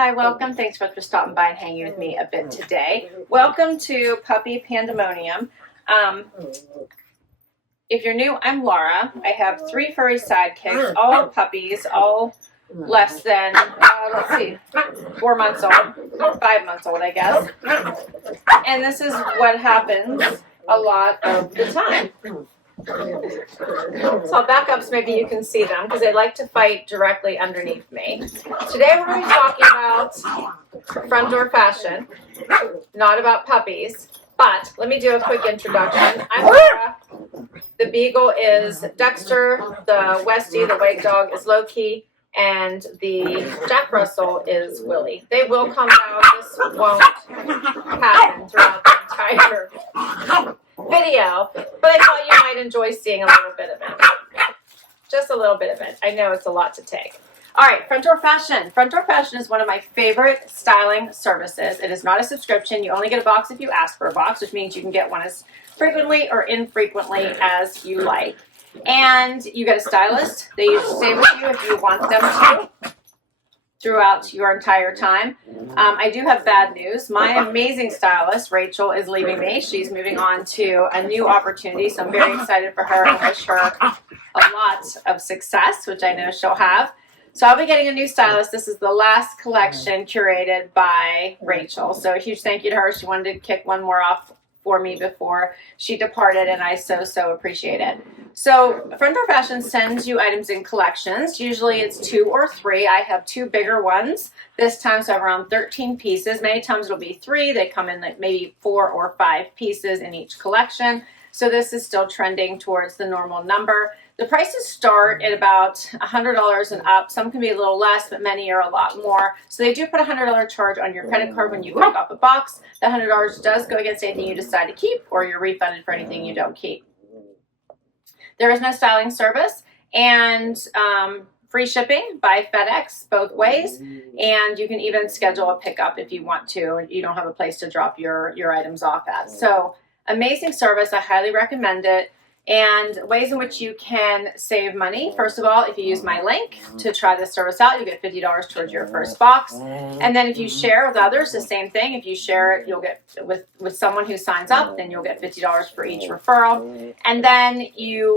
hi, welcome. Thanks so much for stopping by and hanging with me a bit today. Welcome to Puppy Pandemonium. If you're new, I'm Laura. I have 3 furry sidekicks, all puppies, all less than, let's see, 4 months old, 5 months old, I guess. And this is what happens a lot of the time. So I'll back up so maybe you can see them because they like to fight directly underneath me. Today we're going to be talking about front door fashion, not about puppies. But let me do a quick introduction. I'm Laura. The Beagle is Dexter. The Westie, the White Dog, is Loki. And the Jack Russell is Willie. They will come out. This won't happen throughout the entire video. But I thought you might enjoy seeing a little bit of it. Just a little bit of it. I know it's a lot to take. All right, front door fashion. Front door fashion is one of my favorite styling services. It is not a subscription. You only get a box if you ask for a box, which means you can get one as frequently or infrequently as you like. And you get a stylist. They usually stay with you if you want them to throughout your entire time. I do have bad news. My amazing stylist, Rachel, is leaving me. She's moving on to a new opportunity, so I'm very excited for her and wish her a lot of success, which I know she'll have. So I'll be getting a new stylist. This is the last collection curated by Rachel. So a huge thank you to her. She wanted to kick one more off for me before she departed, and I so appreciate it. So front door fashion sends you items in collections. Usually it's 2 or 3. I have 2 bigger ones this time, so I have around 13 pieces. Many times it'll be 3. They come in like maybe 4 or 5 pieces in each collection. So this is still trending towards the normal number. The prices start at about $100 and up. Some can be a little less, but many are a lot more. So they do put a $100 charge on your credit card when you pick up a box. The $100 does go against anything you decide to keep, or you're refunded for anything you don't keep. There is no styling service, and free shipping by FedEx both ways. And you can even schedule a pickup if you want to. You don't have a place to drop your items off at. So amazing service. I highly recommend it. And ways in which you can save money. First of all, if you use my link to try this service out, you get $50 towards your first box. And then if you share with others, the same thing. If you share it, you'll get with someone who signs up, then you'll get $50 for each referral. And then you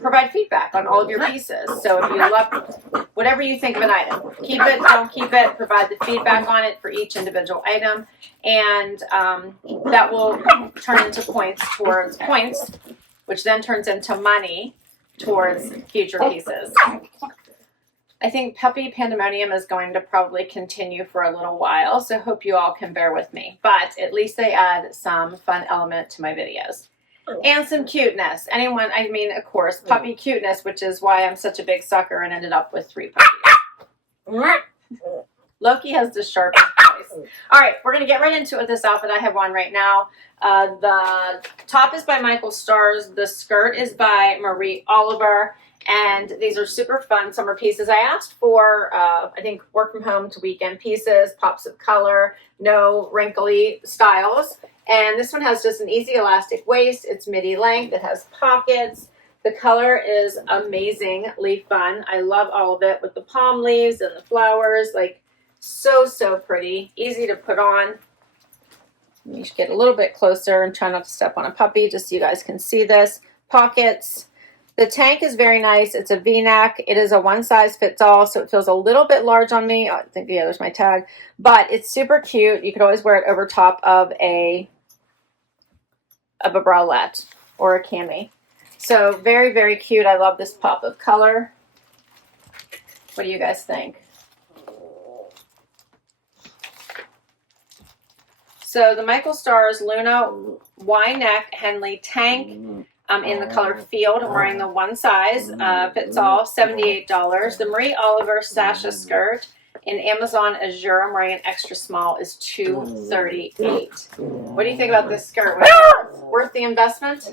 provide feedback on all of your pieces. So if you love whatever you think of an item, keep it, don't keep it, provide the feedback on it for each individual item. And that will turn into points towards points, which then turns into money towards future pieces. I think Puppy Pandemonium is going to probably continue for a little while, so hope you all can bear with me. But at least they add some fun element to my videos. And some cuteness. Of course, puppy cuteness, which is why I'm such a big sucker and ended up with 3 puppies. Loki has the sharpest voice. All right, we're going to get right into it with this outfit. I have one right now. The top is by Michael Stars. The skirt is by Marie Oliver. And these are super fun summer pieces. I asked for, I think, work from home to weekend pieces, pops of color, no wrinkly styles. And this one has just an easy elastic waist. It's midi length. It has pockets. The color is amazingly fun. I love all of it with the palm leaves and the flowers. Like, so pretty. Easy to put on. Let me get a little bit closer and try not to step on a puppy just so you guys can see this. Pockets. The tank is very nice. It's a V-neck. It is a one-size-fits-all, so it feels a little bit large on me. Oh, I think, yeah, there's my tag. But it's super cute. You could always wear it over top of a bralette or a cami. So very cute. I love this pop of color. What do you guys think? So the Michael Stars Luna Y-neck Henley tank in the color Field. I'm wearing the one size fits all, $78. The Marie Oliver Sasha skirt in Amazon Azure, I'm wearing an extra small, is $238. What do you think about this skirt? Worth the investment?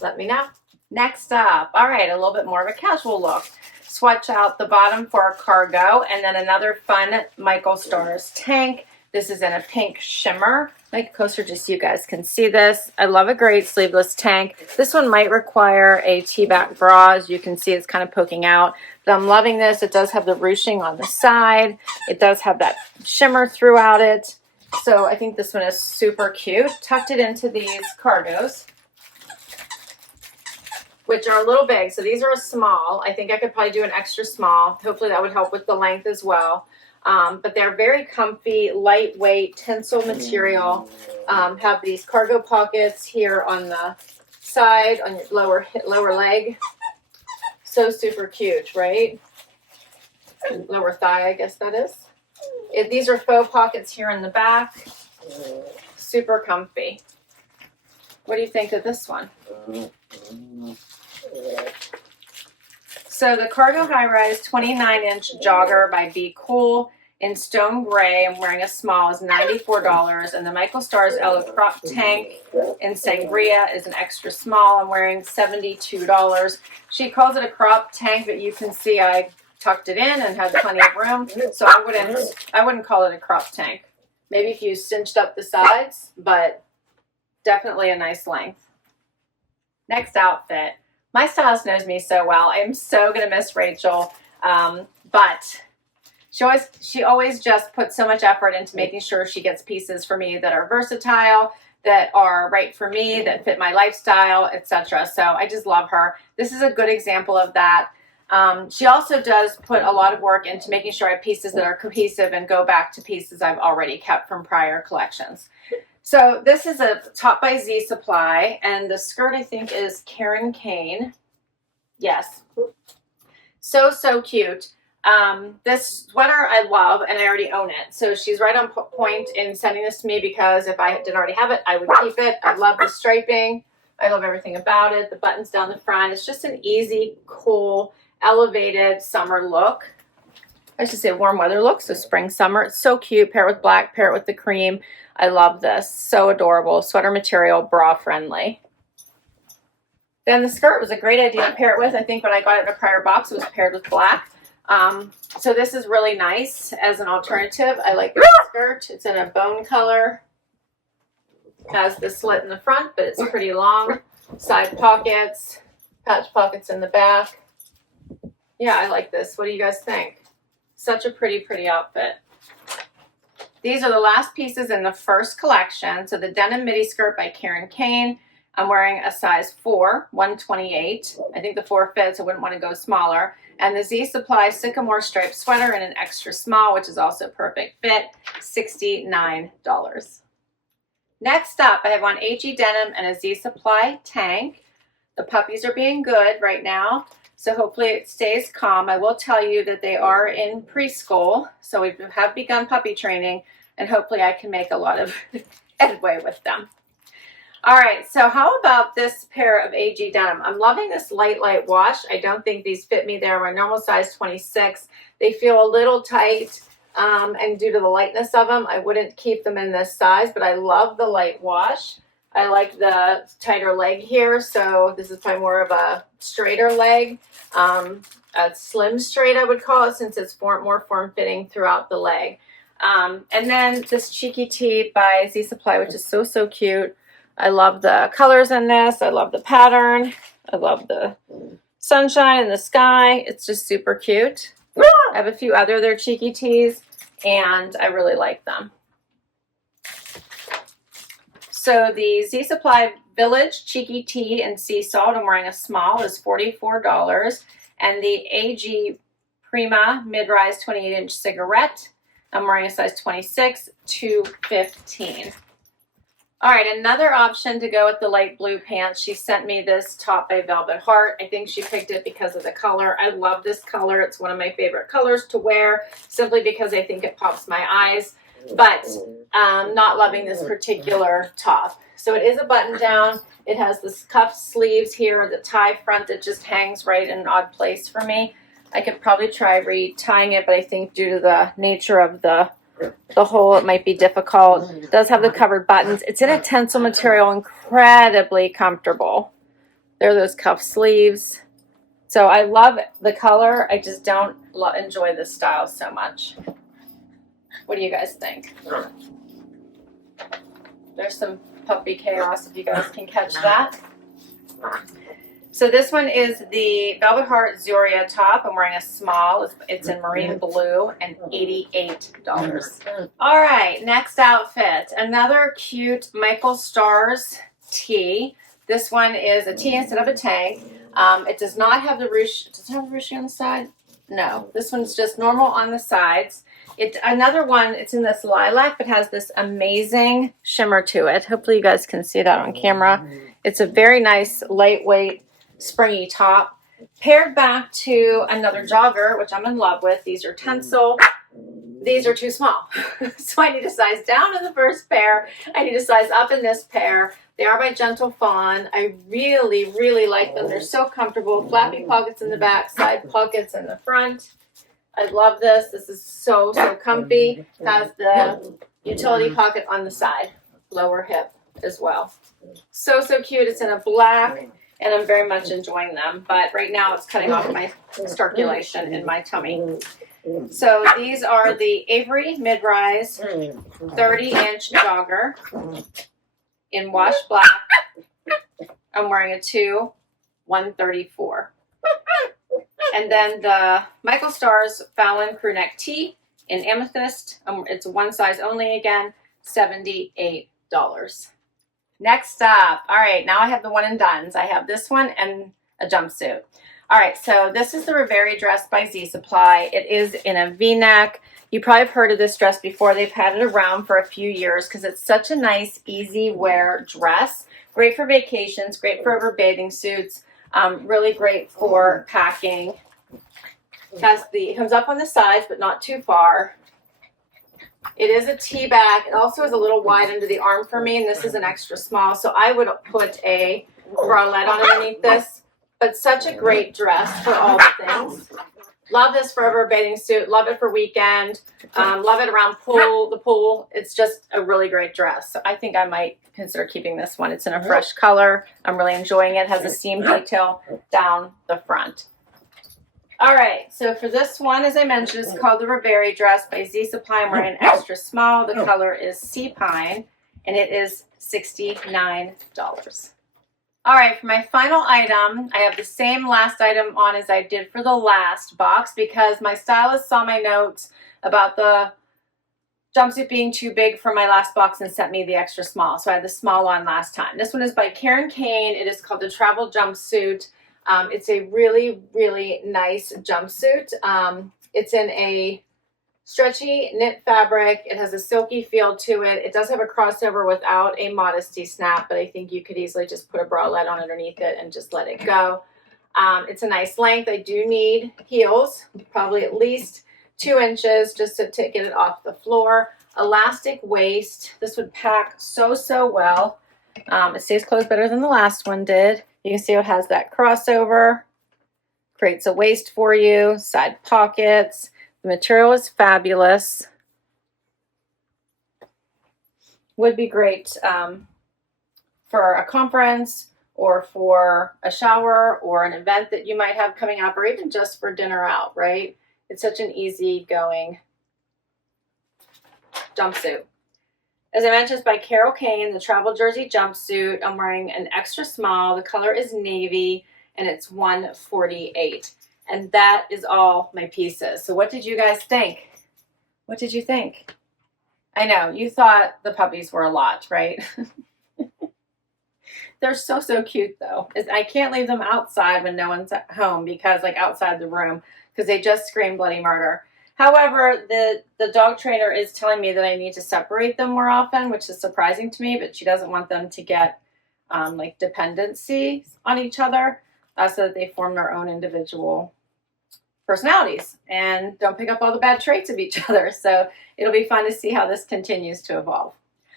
Let me know. Next up, all right, a little bit more of a casual look. Swatch out the bottom for a cargo, and then another fun Michael Stars tank. This is in a pink shimmer. Make it closer just so you guys can see this. I love a great sleeveless tank. This one might require a T-back bra. As you can see, it's kind of poking out. But I'm loving this. It does have the ruching on the side. It does have that shimmer throughout it. So I think this one is super cute. Tucked it into these cargos, which are a little big. So these are a small. I think I could probably do an extra small. Hopefully that would help with the length as well. But they're very comfy, lightweight, tinsel material. Have these cargo pockets here on the side, on your lower leg. So super cute, right? Lower thigh, I guess that is. These are faux pockets here in the back. Super comfy. What do you think of this one? So the cargo high-rise 29-inch jogger by Be Cool in stone gray, I'm wearing a small, is $94. And the Michael Stars Ella crop tank in sangria is an extra small. I'm wearing $72. She calls it a crop tank, but you can see I tucked it in and had plenty of room. So I wouldn't call it a crop tank. Maybe if you cinched up the sides, but definitely a nice length. Next outfit. My stylist knows me so well. I'm so going to miss Rachel. But she always just puts so much effort into making sure she gets pieces for me that are versatile, that are right for me, that fit my lifestyle, etc. So I just love her. This is a good example of that. She also does put a lot of work into making sure I have pieces that are cohesive and go back to pieces I've already kept from prior collections. So this is a top by Z Supply, and the skirt I think is Kane. Yes. So cute. This sweater I love, and I already own it. So she's right on point in sending this to me, because if I didn't already have it, I would keep it. I love the striping. I love everything about it. The buttons down the front. It's just an easy, cool, elevated summer look. I should say warm weather look, so spring, summer. It's so cute. Pair it with black, pair it with the cream. I love this. So adorable. Sweater material, bra friendly. Then the skirt was a great idea to pair it with. I think when I got it in a prior box, it was paired with black. So this is really nice as an alternative. I like this skirt. It's in a bone color. Has the slit in the front, but it's pretty long. Side pockets, patch pockets in the back. Yeah, I like this. What do you guys think? Such a pretty outfit. These are the last pieces in the first collection. So the denim midi skirt by Kane. I'm wearing a size 4, 128. I think the 4 fits. I wouldn't want to go smaller. And the Z Supply Sycamore striped sweater in an extra small, which is also perfect fit, $69. Next up, I have on HE Denim and a Z Supply tank. The puppies are being good right now, so hopefully it stays calm. I will tell you that they are in preschool, so we have begun puppy training, and hopefully I can make a lot of headway with them. All right, so how about this pair of AG Denim? I'm loving this light wash. I don't think these fit me there. My normal size 26. They feel a little tight, and due to the lightness of them, I wouldn't keep them in this size, but I love the light wash. I like the tighter leg here, so this is probably more of a straighter leg. A slim straight, I would call it, since it's more form-fitting throughout the leg. And then this cheeky tee by Z Supply, which is so cute. I love the colors in this. I love the pattern. I love the sunshine in the sky. It's just super cute. I have a few other their cheeky tees, and I really like them. So the Z Supply Village Cheeky Tee in Sea Salt, I'm wearing a small, is $44. And the AG Prima Mid-Rise 28-inch cigarette, I'm wearing a size 26, $215. All right, another option to go with the light blue pants. She sent me this top by Velvet Heart. I think she picked it because of the color. I love this color. It's one of my favorite colors to wear, simply because I think it pops my eyes. But not loving this particular top. So it is a button down. It has this cuff sleeves here, the tie front that just hangs right in an odd place for me. I could probably try retying it, but I think due to the nature of the hole, it might be difficult. It does have the covered buttons. It's in a tinsel material, incredibly comfortable. There are those cuff sleeves. So I love the color. I just don't enjoy this style so much. What do you guys think? There's some puppy chaos if you guys can catch that. So this one is the Velvet Heart Zuria top. I'm wearing a small. It's in marine blue and $88. All right, next outfit. Another cute Michael Stars tee. This one is a tee instead of a tank. It does not have the ruche. Does it have the ruche on the side? No. This one's just normal on the sides. Another one, it's in this lilac, but has this amazing shimmer to it. Hopefully you guys can see that on camera. It's a very nice, lightweight, springy top. Paired back to another jogger, which I'm in love with. These are Tencel. These are too small. So I need to size down in the first pair. I need to size up in this pair. They are by Gentle Fawn. I really, really like them. They're so comfortable. Flappy pockets in the back, side pockets in the front. I love this. This is so, so comfy. Has the utility pocket on the side, lower hip as well. So, so cute. It's in a black, and I'm very much enjoying them. But right now it's cutting off my circulation in my tummy. So these are the Avery mid-rise 30-inch jogger in wash black. I'm wearing a 2, 134. And then the Michael Stars Fallon crew neck tee in amethyst. It's one size only again, $78. Next up, all right, now I have the one and dones. I have this one and a jumpsuit. All right, so this is the Reverie dress by Z Supply. It is in a V-neck. You probably have heard of this dress before. They've had it around for a few years because it's such a nice, easy wear dress. Great for vacations, great for over bathing suits. Really great for packing. It comes up on the sides, but not too far. It is a tee back. It also is a little wide under the arm for me, and this is an extra small. So I would put a bralette on underneath this. But such a great dress for all the things. Love this for over a bathing suit. Love it for weekend. Love it around the pool. It's just a really great dress. So I think I might consider keeping this one. It's in a fresh color. I'm really enjoying it. It has a seam detail down the front. All right, so for this one, as I mentioned, it's called the Reverie dress by Z Supply. I'm wearing an extra small. The color is Sea Pine, and it is $69. All right, for my final item, I have the same last item on as I did for the last box because my stylist saw my notes about the jumpsuit being too big for my last box and sent me the extra small. So I had the small on last time. This one is by Kane. It is called the Travel Jumpsuit. It's a really, really nice jumpsuit. It's in a stretchy knit fabric. It has a silky feel to it. It does have a crossover without a modesty snap, but I think you could easily just put a bralette on underneath it and just let it go. It's a nice length. I do need heels, probably at least 2 inches just to get it off the floor. Elastic waist. This would pack so, so well. It stays closed better than the last one did. You can see it has that crossover. Creates a waist for you. Side pockets. The material is fabulous. Would be great for a conference or for a shower or an event that you might have coming up, or even just for dinner out, right? It's such an easy-going jumpsuit. As I mentioned, it's by Kane, the Travel Jersey Jumpsuit. I'm wearing an extra small. The color is navy, and it's $148. And that is all my pieces. So what did you guys think? What did you think? I know, you thought the puppies were a lot, right? They're so, so cute, though. I can't leave them outside when no one's at home because, like, outside the room, because they just scream bloody murder. However, the dog trainer is telling me that I need to separate them more often, which is surprising to me, but she doesn't want them to get, like, dependency on each other so that they form their own individual personalities and don't pick up all the bad traits of each other. So it'll be fun to see how this continues to evolve.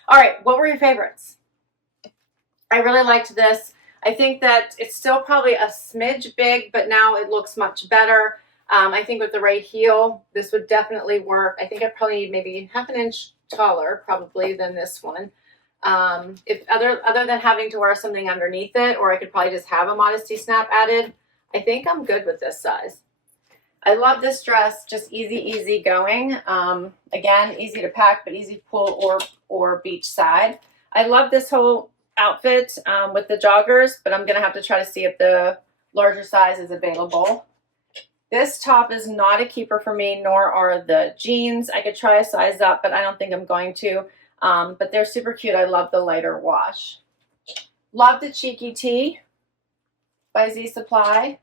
All right, what were your favorites? I really liked this. I think that it's still probably a smidge big, but now it looks much better. I think with the right heel, this would definitely work. I think I probably need maybe half an inch taller probably than this one. If other than having to wear something underneath it, or I could probably just have a modesty snap added, I think I'm good with this size. I love this dress, just easy going. Again, easy to pack, but easy to pull or beachside. I love this whole outfit with the joggers, but I'm gonna have to try to see if the larger size is available. This top is not a keeper for me, nor are the jeans. I could try a size up, but I don't think I'm going to. But they're super cute. I love the lighter wash. Love the cheeky tee by Z Supply.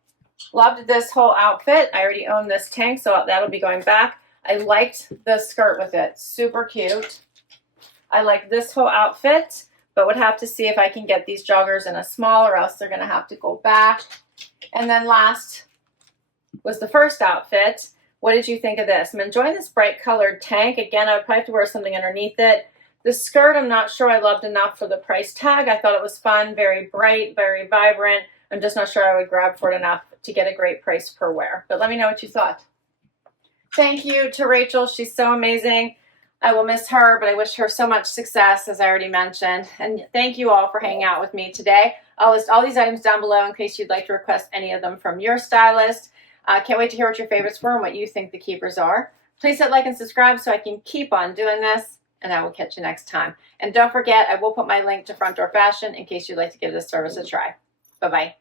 Loved this whole outfit. I already own this tank, so that'll be going back. I liked the skirt with it. Super cute. I like this whole outfit, but would have to see if I can get these joggers in a small, or else they're going to have to go back. And then last was the first outfit. What did you think of this? I'm enjoying this bright colored tank. Again, I would probably have to wear something underneath it. The skirt, I'm not sure I loved enough for the price tag. I thought it was fun, very bright, very vibrant. I'm just not sure I would grab for it enough to get a great price per wear. But let me know what you thought. Thank you to Rachel. She's so amazing. I will miss her, but I wish her so much success, as I already mentioned. And thank you all for hanging out with me today. I'll list all these items down below in case you'd like to request any of them from your stylist. Can't wait to hear what your favorites were and what you think the keepers are. Please hit like and subscribe so I can keep on doing this, and I will catch you next time. And don't forget, I will put my link to Front Door Fashion in case you'd like to give this service a try. Bye-bye.